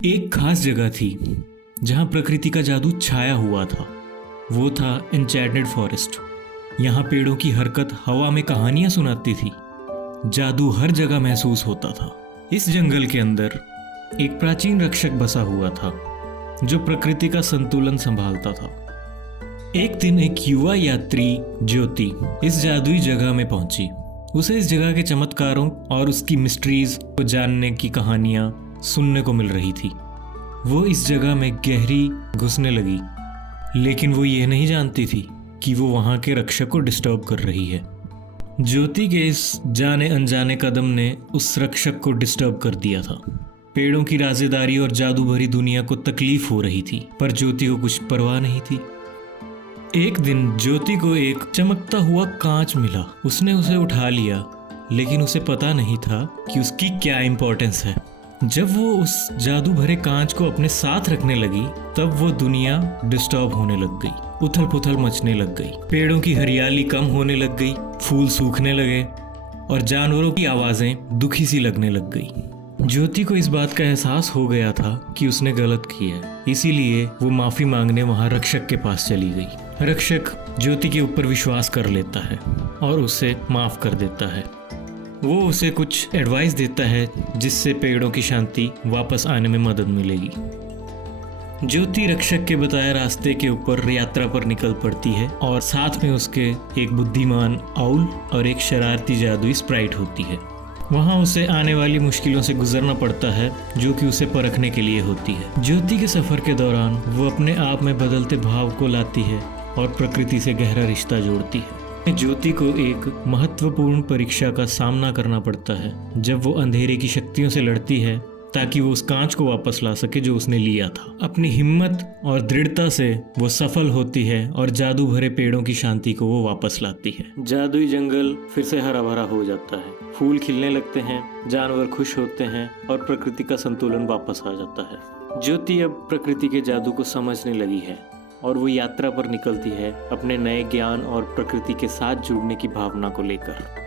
एक खास जगह थी जहाँ प्रकृति का जादू छाया हुआ था। वो था एन्चेंटेड फॉरेस्ट। यहाँ पेड़ों की हरकत हवा में कहानियाँ सुनाती थी। जादू हर जगह महसूस होता था। इस जंगल के अंदर एक प्राचीन रक्षक बसा हुआ था जो प्रकृति का संतुलन संभालता था। एक दिन एक युवा यात्री ज्योति इस जादुई जगह में पहुंची। उसे इस जगह के चमत्कारों और उसकी मिस्ट्रीज को जानने की कहानियां सुनने को मिल रही थी। वो इस जगह में गहरी घुसने लगी, लेकिन वो ये नहीं जानती थी कि वो वहाँ के रक्षक को डिस्टर्ब कर रही है। ज्योति के इस जाने अनजाने कदम ने उस रक्षक को डिस्टर्ब कर दिया था। पेड़ों की राज़ेदारी और जादू भरी दुनिया को तकलीफ हो रही थी, पर ज्योति को कुछ परवाह नहीं थी। एक दिन ज्योति को एक चमकता हुआ कांच मिला। उसने उसे उठा लिया, लेकिन उसे पता नहीं था कि उसकी क्या इम्पोर्टेंस है। जब वो उस जादू भरे कांच को अपने साथ रखने लगी, तब वो दुनिया डिस्टर्ब होने लग गई। उथल पुथल मचने लग गई। पेड़ों की हरियाली कम होने लग गई, फूल सूखने लगे और जानवरों की आवाजें दुखी सी लगने लग गई। ज्योति को इस बात का एहसास हो गया था कि उसने गलत किया है, इसीलिए वो माफी मांगने वहां रक्षक के पास चली गई। रक्षक ज्योति के ऊपर विश्वास कर लेता है और उसे माफ कर देता है। वो उसे कुछ एडवाइस देता है जिससे पेड़ों की शांति वापस आने में मदद मिलेगी। ज्योति रक्षक के बताए रास्ते के ऊपर यात्रा पर निकल पड़ती है और साथ में उसके एक बुद्धिमान आउल और एक शरारती जादुई स्प्राइट होती है। वहाँ उसे आने वाली मुश्किलों से गुजरना पड़ता है जो कि उसे परखने के लिए होती है। ज्योति के सफर के दौरान वो अपने आप में बदलते भाव को लाती है और प्रकृति से गहरा रिश्ता जोड़ती है। ज्योति को एक महत्वपूर्ण परीक्षा का सामना करना पड़ता है जब वो अंधेरे की शक्तियों से लड़ती है ताकि वो उस कांच को वापस ला सके जो उसने लिया था। अपनी हिम्मत और दृढ़ता से वो सफल होती है और जादू भरे पेड़ों की शांति को वो वापस लाती है। जादुई जंगल फिर से हरा भरा हो जाता है, फूल खिलने लगते हैं, जानवर खुश होते हैं और प्रकृति का संतुलन वापस आ जाता है। ज्योति अब प्रकृति के जादू को समझने लगी है और वो यात्रा पर निकलती है अपने नए ज्ञान और प्रकृति के साथ जुड़ने की भावना को लेकर।